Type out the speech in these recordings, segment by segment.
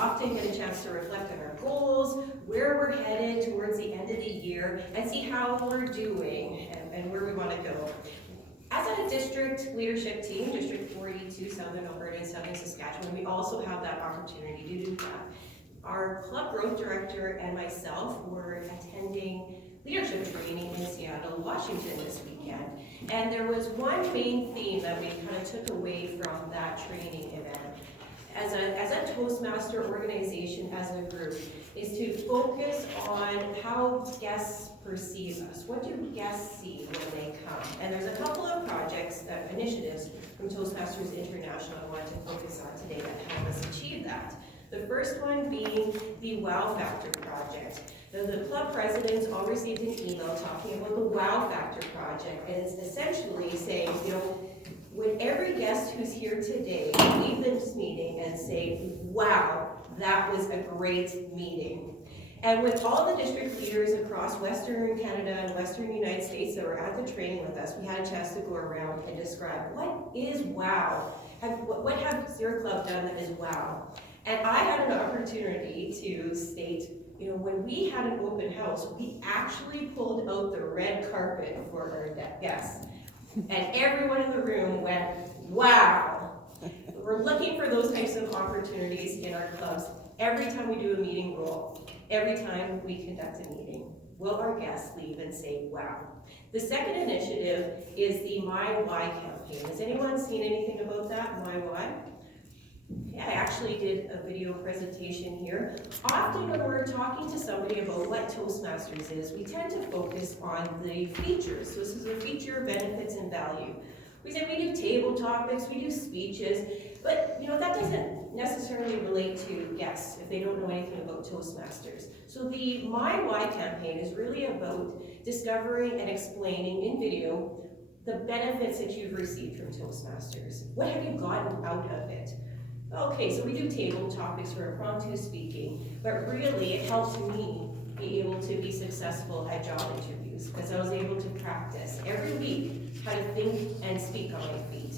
often get a chance to reflect on our goals, where we're headed towards the end of the year, and see how we're doing and where we want to go. As a district leadership team, District 42, Southern Alberta and Southern Saskatchewan, we also have that opportunity to do that. Our club growth director and myself were attending leadership training in Seattle, Washington this weekend. And there was one main theme that we kind of took away from that training event. As a Toastmaster organization, as a group, is to focus on how guests perceive us. What do guests see when they come? And there's a couple of projects, initiatives from Toastmasters International I want to focus on today that help us achieve that. The first one being the Wow Factor project. The club presidents all received an email talking about the Wow Factor project, and it's essentially saying, you know, would every guest who's here today leave this meeting and say, wow, that was a great meeting? And with all the district leaders across Western Canada and Western United States that were at the training with us, we had a chance to go around and describe what is wow? What has your club done that is wow? And I had an opportunity to state, you know, when we had an open house, we actually pulled out the red carpet for our guests. And everyone in the room went, wow. We're looking for those types of opportunities in our clubs every time we do a meeting roll, every time we conduct a meeting. Will our guests leave and say, wow? The second initiative is the My Why campaign. Has anyone seen anything about that, My Why? Yeah, I actually did a video presentation here. Often when we're talking to somebody about what Toastmasters is, we tend to focus on the features. So this is a feature, benefits, and value. We say we do table topics, we do speeches, but you know that doesn't necessarily relate to guests if they don't know anything about Toastmasters. So the My Why campaign is really about discovering and explaining in video the benefits that you've received from Toastmasters. What have you gotten out of it? Okay, so we do table topics for impromptu speaking, but really it helped me be able to be successful at job interviews because I was able to practice every week how to think and speak on my feet.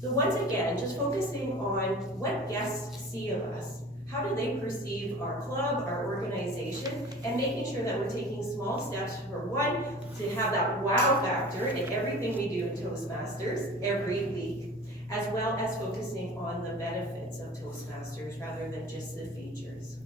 So once again, just focusing on what guests see of us. How do they perceive our club, our organization, and making sure that we're taking small steps for one, to have that wow factor in everything we do in Toastmasters every week, as well as focusing on the benefits of Toastmasters rather than just the features.